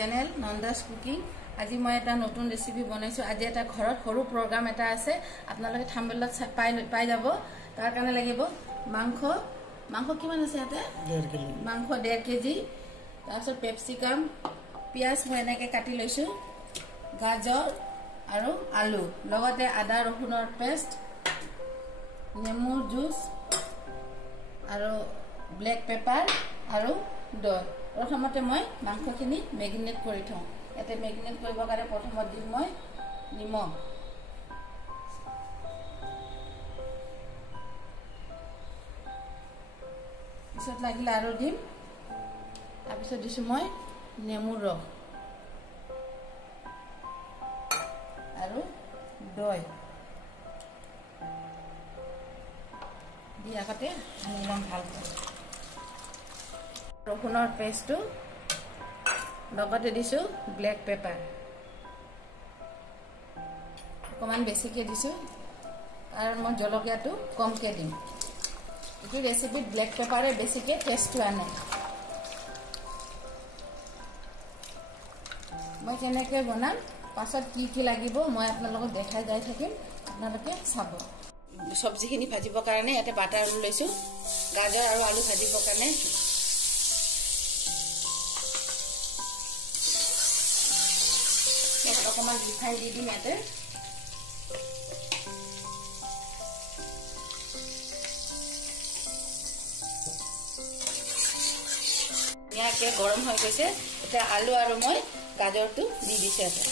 Channel নন্দাস cooking. আজি মই এটা নতুন ৰেচিপি বনাইছো। আজি এটা ঘৰত সৰু প্ৰগ্ৰাম এটা আছে, আপোনালোকে থাম্বনেলত পাই যাব। তাৰ কাৰণে লাগিব মাংস কিমান আছে ইয়াতে 1.5 কেজি মাংস 1.5 কেজি। তাৰপিছত পেপচিকাম, পিয়াজ মই এনেকৈ কাটি লৈছো, গাজৰ আৰু আলু, লগতে আদা ৰহুনৰ পেষ্ট, নেমুৰ জুচ আৰু ব্লেক পেপাৰ আৰু দৈ। প্ৰথমতে মই মাংসখিনি মেৰিনেট কৰি থওঁ। ইয়াতে মেৰিনেট কৰিবৰ কাৰণে প্ৰথমত দিম মই নিমখ, পিছত লাগিলে আৰু দিম। তাৰপিছত দিছোঁ মই নেমুৰ ৰস আৰু দৈ দি আগতে সানি ল'ম ভালকৈ। ৰহুনৰ পেষ্টটো লগতে দিছোঁ ব্লেক পেপাৰ, অকণমান বেছিকৈ দিছোঁ কাৰণ মই জলকীয়াটো কমকৈ দিম। এইটো ৰেচিপিত ব্লেক পেপাৰে বেছিকৈ টেষ্টটো আনে। মই কেনেকৈ বনাম, পাছত কি লাগিব মই আপোনালোকক দেখাই যাই থাকিম, আপোনালোকে চাব। চব্জিখিনি ভাজিবৰ কাৰণে ইয়াতে বাটাৰ লৈছোঁ, গাজৰ আৰু আলু ভাজিবৰ কাৰণে। অকণমান ৰিফাইন দি দিম ইয়াতে। ধুনীয়াকৈ গৰম হৈ গৈছে। এতিয়া আলু আৰু মই গাজৰটো দি দিছোঁ ইয়াতে।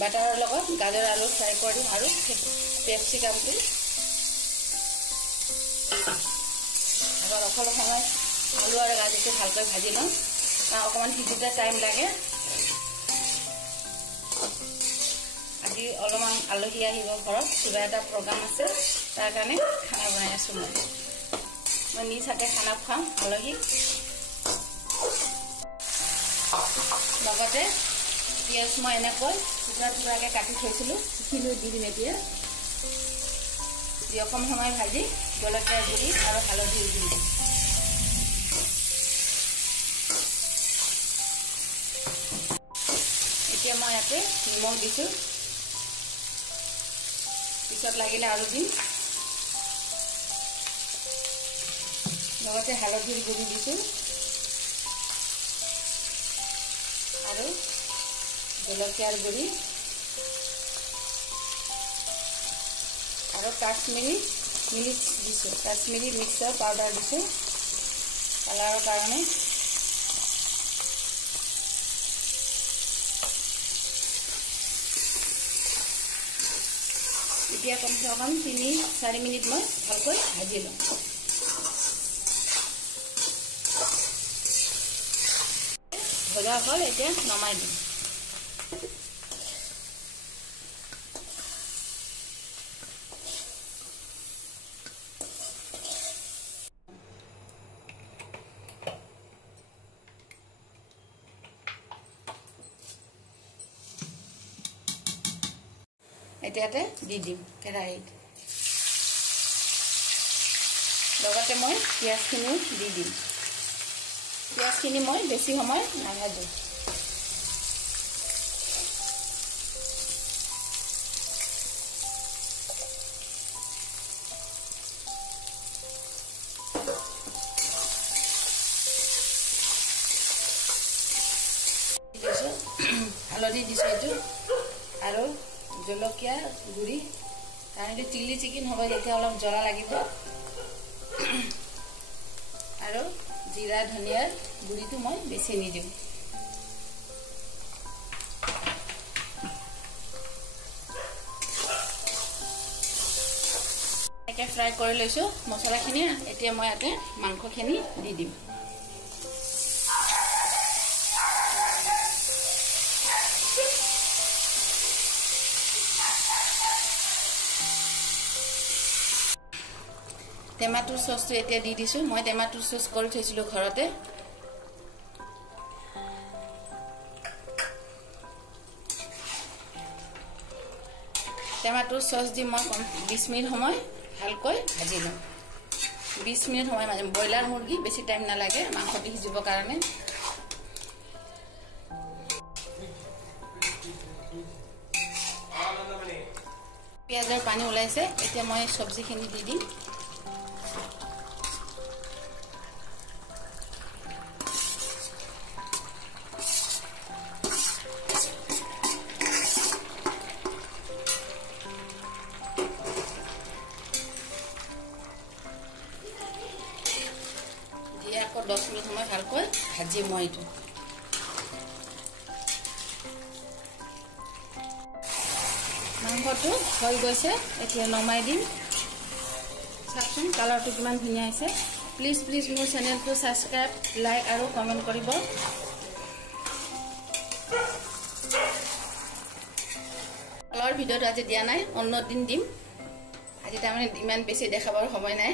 বাটাৰৰ লগত গাজৰ আলু ফ্ৰাই কৰি দিম আৰু পেপচিকামটো অলপ সময় আলু আৰু গাজৰটো ভালকৈ ভাজি লওঁ, কাৰণ অকণমান সিজোতে টাইম লাগে। আজি অলপমান আলহী আহিব ঘৰত, কিবা এটা প্ৰগ্ৰাম আছে, তাৰ কাৰণে খানা বনাই আছোঁ। মই নিজ হাতে খানা খুৱাম আলহীক। লগতে পিঁয়াজ মই এনেকৈ টুকুৰা টুকুৰাকৈ কাটি থৈছিলোঁ, সেইখিনি দি দিম এতিয়া। দি অকণ সময় ভাজি জলকীয়া গুড়ি আৰু হালধি দি দিম। এতিয়া মই ইয়াতে নিমখ দিছোঁ, পিছত লাগিলে আৰু দিম। লগতে হালধিৰ গুড়ি দিছোঁ আৰু জলকীয়াৰ গুড়ি আৰু কাশ্মীৰী মিৰ্চ দিছোঁ, কাশ্মীৰী মিৰ্চৰ পাউডাৰ দিছোঁ কালাৰৰ কাৰণে। এতিয়া কমচে কম 3-4 মিনিট মই ভালকৈ ভাজি লওঁ। ভজা হ'ল, এতিয়া নমাই দিম। এতিয়াতে দি দিম কেৰাহীত। লগতে মই পিঁয়াজখিনিও দি দিম। পিঁয়াজখিনি মই বেছি সময় নাভাজোঁ। হালধি দিছোঁ এইটো আৰু জলকীয়া গুড়ি, কাৰণ এইটো চিলি চিকেন হ'ব, যেতিয়া অলপ জ্বলা লাগিব। আৰু জিৰা ধনিয়াৰ গুড়িটো মই বেছি নিদিওঁ। এনেকৈ ফ্ৰাই কৰি লৈছোঁ মছলাখিনি। এতিয়া মই ইয়াতে মাংসখিনি দি দিম। টেমাটোৰ চচটো এতিয়া দি দিছোঁ। মই টেমাটোৰ চচ কৰি থৈছিলোঁ ঘৰতে। টেমাটোৰ চচ দি মই 20 মিনিট সময় ভালকৈ ভাজি লওঁ। 20 মিনিট সময় মানে ব্ৰইলাৰ মুৰ্গী বেছি টাইম নালাগে মাংসটো সিজিবৰ কাৰণে। পিঁয়াজৰ পানী ওলাইছে এতিয়া মই চব্জিখিনি দি দিম দিয়ে আকৌ 10 মিনিট সময় ভালকৈ ভাজি মই এইটো মাংসটো হৈ গৈছে এতিয়া নমাই দিম চাচোন কালাৰটো কিমান ধুনীয়া হৈছে প্লিজ মোৰ চেনেলটো সাবস্ক্ৰাইব লাইক আৰু কমেন্ট কৰিব কালাৰ ভিডিঅ'টো আজি দিয়া নাই অন্য দিন দিম আজি তাৰমানে ইমান বেছি দেখাবৰ সময় নাই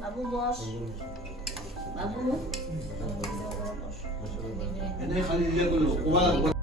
Babu bos. Babu. Ini kali dia dulu.